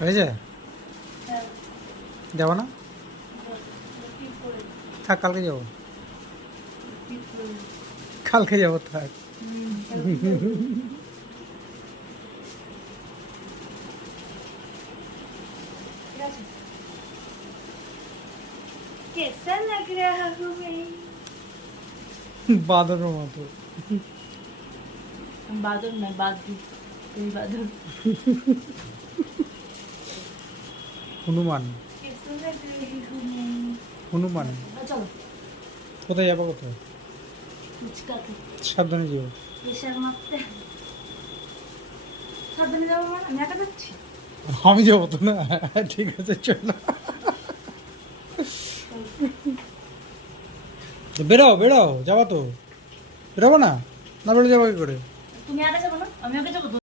হয়েছে? যাবো না? থাক, কালকে যাবো। কালকে যাবো, থাক। कैसा लग रहा हूँ मैं? বাদরের মতো। बादल मैं बादल कोई बादल হনুমান। कैसा लग रही हूँ मैं? হনুমান। चलो কোথায় যাবো? কোথায়? ফুচকা সাবধানে যাবো। প্রেশার মারতে সাবধানে যাবো মানে আমি একা যাচ্ছি। আমি যাবো তো না। ঠিক আছে, চলো। বেরোও বেরোও, যাবো তো। বেরোবো না? না বেরো, যাবো কি করে? তুমি আগে যাবো না আমি আগে যাবো তো।